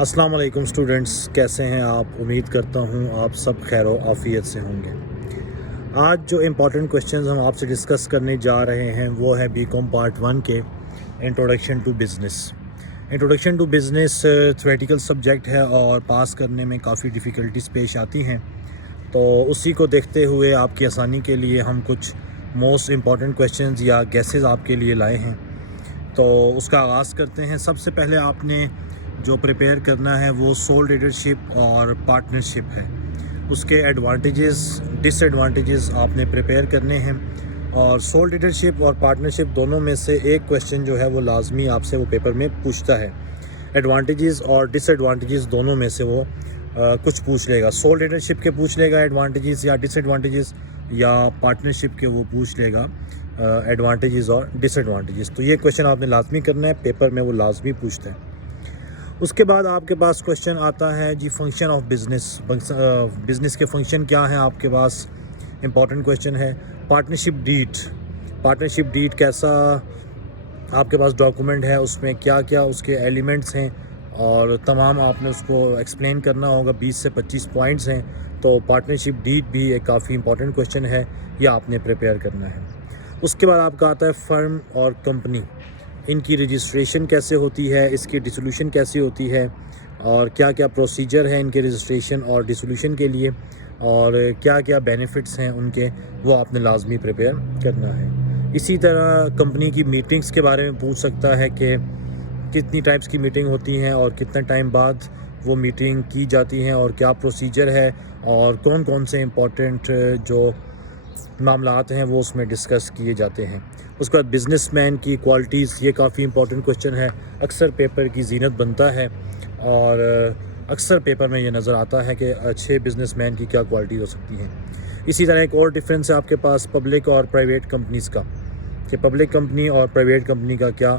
अस्सलाम वालेकुम स्टूडेंट्स, कैसे हैं आप। उम्मीद करता हूँ आप सब खैर व आफ़ियत से होंगे। आज जो इम्पॉर्टेंट क्वेश्चंस हम आपसे डिस्कस करने जा रहे हैं वो है बीकॉम पार्ट 1 के introduction to business. Introduction to business theoretical subject है और पास करने में काफ़ी डिफ़िकल्टीज़ पेश आती हैं, तो उसी को देखते हुए आपकी आसानी के लिए हम कुछ मोस्ट इम्पॉर्टेंट क्वेश्चंस या गेसेस आपके लिए लाए हैं। तो उसका आगाज़ करते हैं। सबसे पहले आपने जो प्रिपेयर करना है वो सोल लीडरशिप और पार्टनरशिप है। उसके एडवांटेजेस डिसएडवांटेजेस आपने प्रिपेयर करने हैं, और सोल लीडरशिप और पार्टनरशिप दोनों में से एक क्वेश्चन जो है वो लाजमी आपसे वो पेपर में पूछता है। एडवांटेजेस और डिसएडवांटेजेस दोनों में से वो कुछ पूछ लेगा। सोल लीडरशिप के पूछ लेगा एडवांटेजेस या डिसएडवांटेजेस, या पार्टनरशिप के वो पूछ लेगा एडवांटेजेस और डिसएडवांटेजेस। तो ये क्वेश्चन आपने लाजमी करना है, पेपर में वो लाजमी पूछता है। उसके बाद आपके पास क्वेश्चन आता है जी फंक्शन ऑफ बिज़नेस। बिज़नेस के फंक्शन क्या हैं आपके पास, इंपॉर्टेंट क्वेश्चन है। पार्टनरशिप डीड कैसा आपके पास डॉक्यूमेंट है, उसमें क्या क्या उसके एलिमेंट्स हैं, और तमाम आपने उसको एक्सप्लेन करना होगा। 20 से 25 पॉइंट्स हैं, तो पार्टनरशिप डीड भी एक काफ़ी इंपॉर्टेंट क्वेश्चन है, यह आपने प्रिपेयर करना है। उसके बाद आपका आता है फर्म और कंपनी, इनकी रजिस्ट्रेशन कैसे होती है, इसकी डिसोल्यूशन कैसे होती है, और क्या क्या प्रोसीजर है इनके रजिस्ट्रेशन और डिसोल्यूशन के लिए, और क्या क्या बेनिफिट्स हैं उनके, वो आपने लाजमी प्रिपेयर करना है। इसी तरह कंपनी की मीटिंग्स के बारे में पूछ सकता है कि कितनी टाइप्स की मीटिंग होती हैं और कितने टाइम बाद वो मीटिंग की जाती हैं, और क्या प्रोसीजर है, और कौन कौन से इम्पोर्टेंट जो मामलात हैं वो उसमें डिस्कस किए जाते हैं। उसके बाद बिज़नेसमैन की क्वालिटीज़, ये काफ़ी इंपॉर्टेंट क्वेश्चन है, अक्सर पेपर की ज़ीनत बनता है, और अक्सर पेपर में ये नज़र आता है कि अच्छे बिज़नेसमैन की क्या क्वालिटीज़ हो सकती हैं। इसी तरह एक और डिफरेंस है आपके पास पब्लिक और प्राइवेट कंपनीज़ का, कि पब्लिक कंपनी और प्राइवेट कंपनी का क्या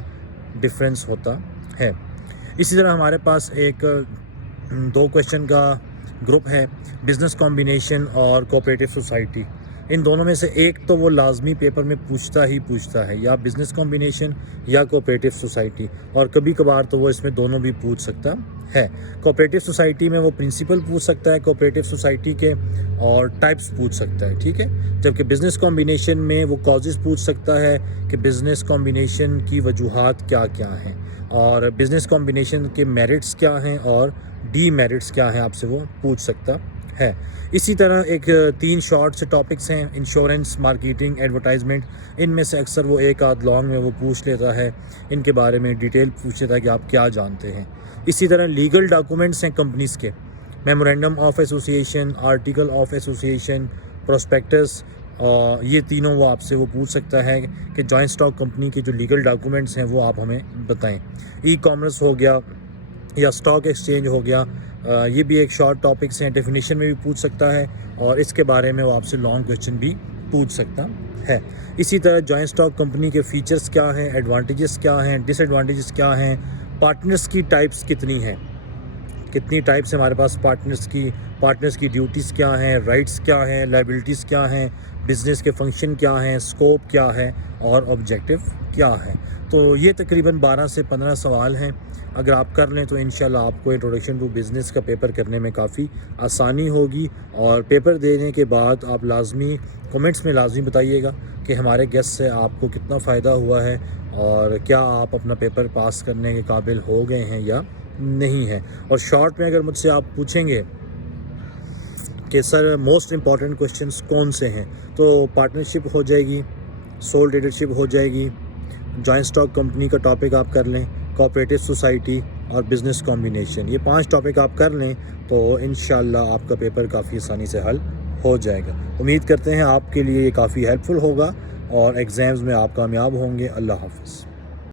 डिफरेंस होता है। इसी तरह हमारे पास एक 2 क्वेश्चन का ग्रुप है, बिज़नेस कॉम्बिनेशन और कोऑपरेटिव सोसाइटी। इन दोनों में से एक तो वो लाजमी पेपर में पूछता है, या बिज़नेस कॉम्बिनेशन या कोऑपरेटिव सोसाइटी, और कभी कभार तो वो इसमें दोनों भी पूछ सकता है। कोऑपरेटिव सोसाइटी में वो प्रिंसिपल पूछ सकता है कोऑपरेटिव सोसाइटी के, और टाइप्स पूछ सकता है, ठीक है। जबकि बिज़नेस कॉम्बिनेशन में वो कॉजेज़ पूछ सकता है कि बिज़नेस कॉम्बिनेशन की वजूहात क्या क्या हैं, और बिज़नेस कॉम्बिनेशन के मेरिट्स क्या हैं और डीमेरिट्स क्या हैं, आपसे वो पूछ सकता है। इसी तरह एक 3 शॉर्ट से टॉपिक्स हैं, इंश्योरेंस, मार्केटिंग, एडवर्टाइजमेंट। इनमें से अक्सर वो एक आध लॉन्ग में वो पूछ लेता है, इनके बारे में डिटेल पूछ लेता है कि आप क्या जानते हैं। इसी तरह लीगल डॉक्यूमेंट्स हैं कंपनीज़ के, memorandum of association, article of association, prospectus, ये तीनों वो आपसे वो पूछ सकता है कि जॉइंट स्टॉक कंपनी के जो लीगल डॉक्यूमेंट्स हैं वो आप हमें बताएं। ई कॉमर्स हो गया या स्टॉक एक्सचेंज हो गया, ये भी एक शॉर्ट टॉपिक्स हैं, डेफिनेशन में भी पूछ सकता है, और इसके बारे में वो आपसे लॉन्ग क्वेश्चन भी पूछ सकता है। इसी तरह जॉइंट स्टॉक कंपनी के फीचर्स क्या हैं, एडवांटेजेस क्या हैं, डिसएडवांटेजेस क्या हैं, पार्टनर्स की टाइप्स कितनी हैं, कितनी टाइप्स हमारे पास पार्टनर्स की ड्यूटीज़ क्या हैं, राइट्स क्या हैं, लायबिलिटीज़ क्या हैं, बिज़नेस के फंक्शन क्या हैं, स्कोप क्या है, और ऑब्जेक्टिव क्या है। तो ये तकरीबन 12 से 15 सवाल हैं। अगर आप कर लें तो इंशाल्लाह आपको इंट्रोडक्शन टू बिज़नेस का पेपर करने में काफ़ी आसानी होगी, और पेपर देने के बाद आप लाजमी कमेंट्स में लाजमी बताइएगा कि हमारे गेस्ट से आपको कितना फ़ायदा हुआ है, और क्या आप अपना पेपर पास करने के काबिल हो गए हैं या नहीं है। और शॉर्ट में अगर मुझसे आप पूछेंगे कि सर मोस्ट इम्पॉर्टेंट क्वेश्चंस कौन से हैं, तो पार्टनरशिप हो जाएगी, सोल लीडरशिप हो जाएगी, जॉइंट स्टॉक कंपनी का टॉपिक आप कर लें, कोऑपरेटिव सोसाइटी और बिज़नेस कॉम्बिनेशन, ये 5 टॉपिक आप कर लें तो इंशाल्लाह आपका पेपर काफ़ी आसानी से हल हो जाएगा। उम्मीद करते हैं आपके लिए ये काफ़ी हेल्पफुल होगा, और एग्ज़ाम्स में आप कामयाब होंगे। अल्लाह हाफ़िज़।